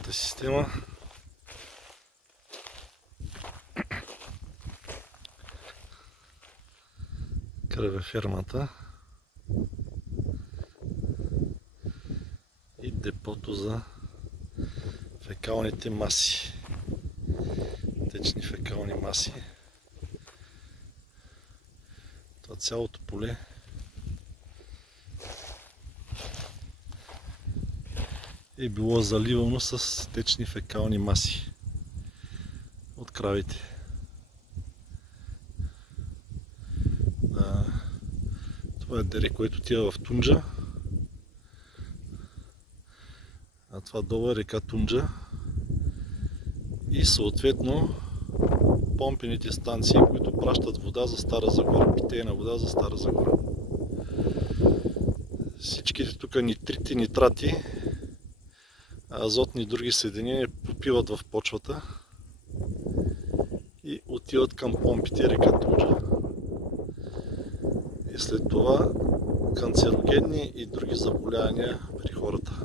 цялата система. Кравефермата и депото за фекалните маси, течни фекални маси. Това цялото поле е било заливано с течни фекални маси от кравите. Това е дере, което отива в Тунджа, а това долу е река Тунджа и съответно помпените станции, които пращат вода за Стара Загора, питейна вода за Стара Загора. Всичките тук нитрити, нитрати, азотни и други съединения попиват в почвата и отиват към помпите река Тунджа. И след това канцерогенни и други заболявания при хората.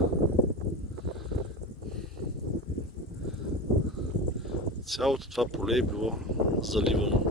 Цялото това поле е било заливано.